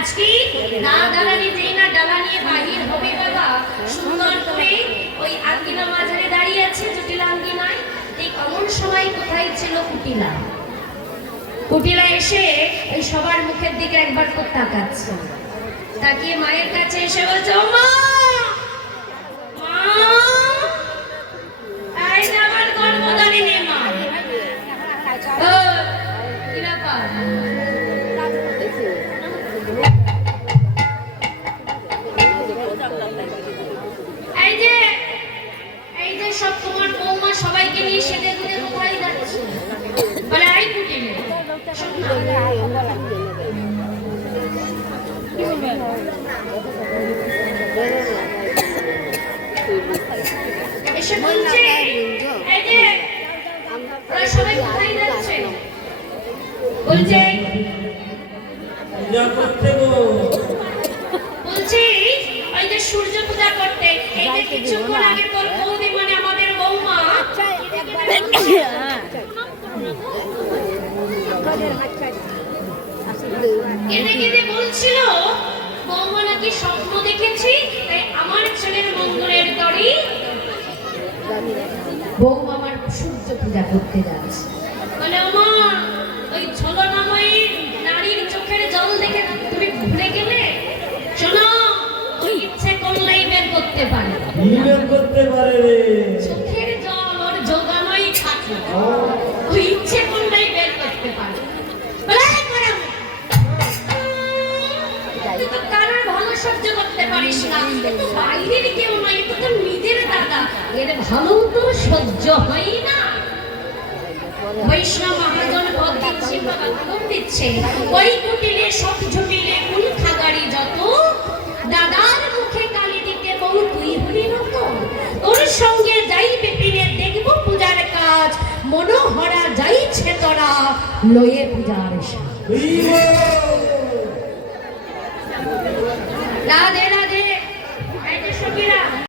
আজকে না দালানি যেই না ডালা নিয়ে বাহির হবে বাবা, সুন্দর করে ওই আঙ্গিনা মাঝারে দাঁড়িয়ে আছে জটিল আঙ্গিনায়। ঠিক এমন সময় কোথায় ছিল কুটিলা। কুটিলা এসে ওই সবার মুখের দিকে একবার করে তাকাচ্ছে, তাকিয়ে মায়ের কাছে এসে বলছে, ও মা, এই যে আমার গর্ভধারিণী মা, কি ব্যাপার? এই যে সব তোমার বৌমা সবাইকে নিয়ে সেদে গুদে কোথায় যাচ্ছে? বলে আই কুটিলে এসে বলছে, এই যে ওরা সবাই কোথায় যাচ্ছে? বলছে পূজা করতে গো, বলছি ওই যে সূর্য পূজা করতে। এই যে কিছুক্ষণ আগে তোর বৌদি মানে আমাদের বৌমা কেঁদে কেঁদে বলছিল বৌমা নাকি স্বপ্ন দেখেছি, তাই আমার ছেলের মঙ্গলের তরে বৌমা আমার সূর্য পূজা করতে যাচ্ছে। বলে ওমা, ওই ছলনাময়ী নারীর চোখের জল দেখে তুমি ভুলে গেলে? শোনো, ইচ্ছে করলেই বের করতে পারে, বের করতে পারে রে। চোখের জল ওর জোগানোই থাকে, ওই ইচ্ছে করলেই বের করতে পারে। তুই তো কারোর ভালো সহ্য করতে পারিস না, কিন্তু বাইরের কেউ নয়, এটা তো নিজের দাদা, এর ভালো তো সহ্য হয় না। বৈষ্ণব মহাজন ভগবান দিচ্ছে, ওই কুটিলে সব ঝুটিলে কুল খাগাড়ি যত, দাদার মুখে গালি দিতে বউ তুই হলি মতো, তোর সঙ্গে যাইবে পিনে দেখব পূজার কাজ, মনোহরা যাইছে তোরা লয়ে পূজার সাজ।